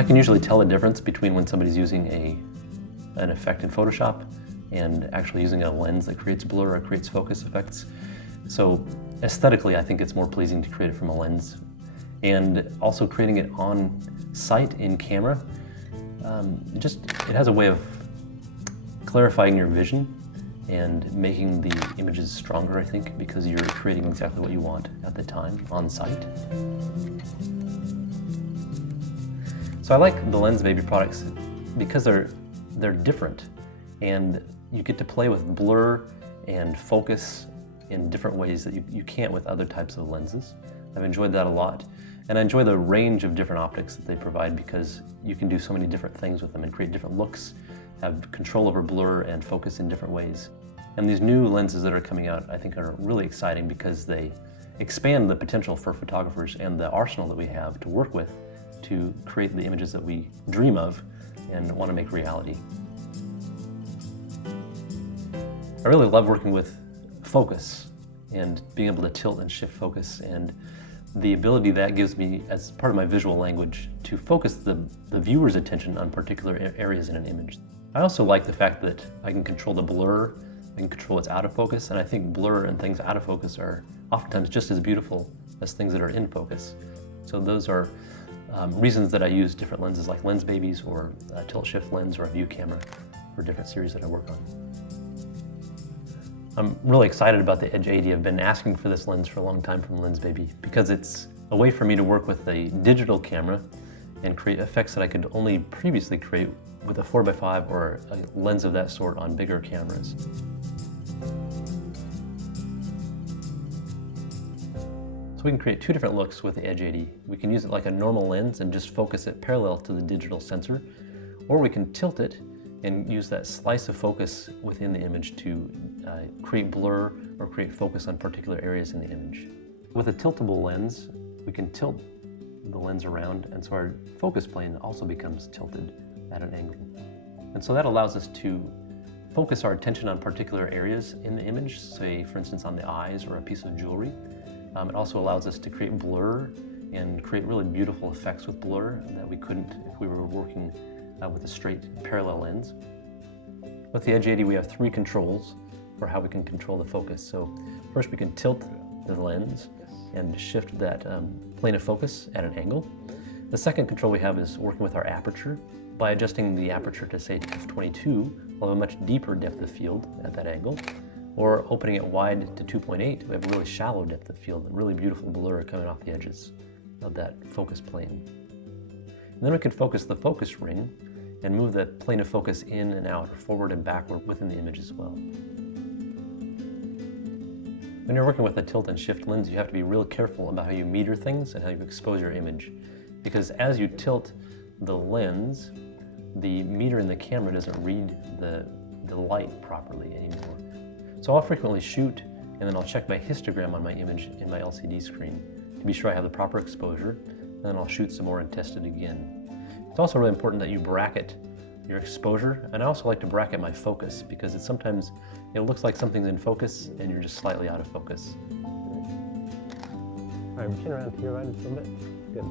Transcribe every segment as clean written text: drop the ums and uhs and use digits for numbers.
I can usually tell the difference between when somebody's using an effect in Photoshop and actually using a lens that creates blur or creates focus effects. So aesthetically, I think it's more pleasing to create it from a lens. And also creating it on site in camera, it has a way of clarifying your vision and making the images stronger, I think, because you're creating exactly what you want at the time on site. So I like the Lensbaby products because they're different, and you get to play with blur and focus in different ways that you can't with other types of lenses. I've enjoyed that a lot. And I enjoy the range of different optics that they provide because you can do so many different things with them and create different looks, have control over blur and focus in different ways. And these new lenses that are coming out, I think, are really exciting because they expand the potential for photographers and the arsenal that we have to work with to create the images that we dream of and want to make reality. I really love working with focus and being able to tilt and shift focus, and the ability that gives me as part of my visual language to focus the viewer's attention on particular areas in an image. I also like the fact that I can control the blur, I can control what's out of focus, and I think blur and things out of focus are oftentimes just as beautiful as things that are in focus. So those are reasons that I use different lenses like Lensbabies or a tilt shift lens or a view camera for different series that I work on. I'm really excited about the Edge 80. I've been asking for this lens for a long time from Lensbaby because it's a way for me to work with a digital camera and create effects that I could only previously create with a 4x5 or a lens of that sort on bigger cameras. So we can create two different looks with the Edge 80. We can use it like a normal lens and just focus it parallel to the digital sensor, or we can tilt it and use that slice of focus within the image to create blur or create focus on particular areas in the image. With a tiltable lens, we can tilt the lens around, and so our focus plane also becomes tilted at an angle. And so that allows us to focus our attention on particular areas in the image, say for instance on the eyes or a piece of jewelry. It also allows us to create blur and create really beautiful effects with blur that we couldn't if we were working with a straight parallel lens. With the Edge 80, we have three controls for how we can control the focus. So first we can tilt the lens and shift that plane of focus at an angle. The second control we have is working with our aperture. By adjusting the aperture to say f22, we'll have a much deeper depth of field at that angle. Or opening it wide to 2.8, we have a really shallow depth of field and really beautiful blur coming off the edges of that focus plane. And then we can focus the focus ring and move that plane of focus in and out, or forward and backward within the image as well. When you're working with a tilt and shift lens, you have to be real careful about how you meter things and how you expose your image. Because as you tilt the lens, the meter in the camera doesn't read the light properly anymore. So I'll frequently shoot, and then I'll check my histogram on my image in my LCD screen to be sure I have the proper exposure, and then I'll shoot some more and test it again. It's also really important that you bracket your exposure, and I also like to bracket my focus because sometimes it looks like something's in focus and you're just slightly out of focus. All right, chin around to your right a little bit. Good.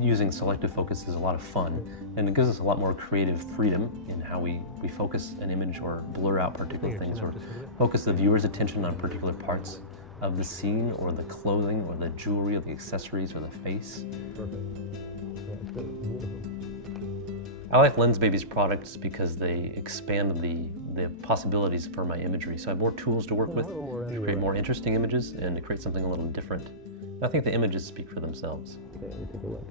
Using selective focus is a lot of fun, and it gives us a lot more creative freedom in how we focus an image or blur out particular things or focus the viewer's attention on particular parts of the scene or the clothing or the jewelry or the accessories or the face. Perfect. Yeah, beautiful. I like Lensbaby's products because they expand the possibilities for my imagery. So I have more tools to work with to create more interesting images and to create something a little different. I think the images speak for themselves. Okay, let me take a look.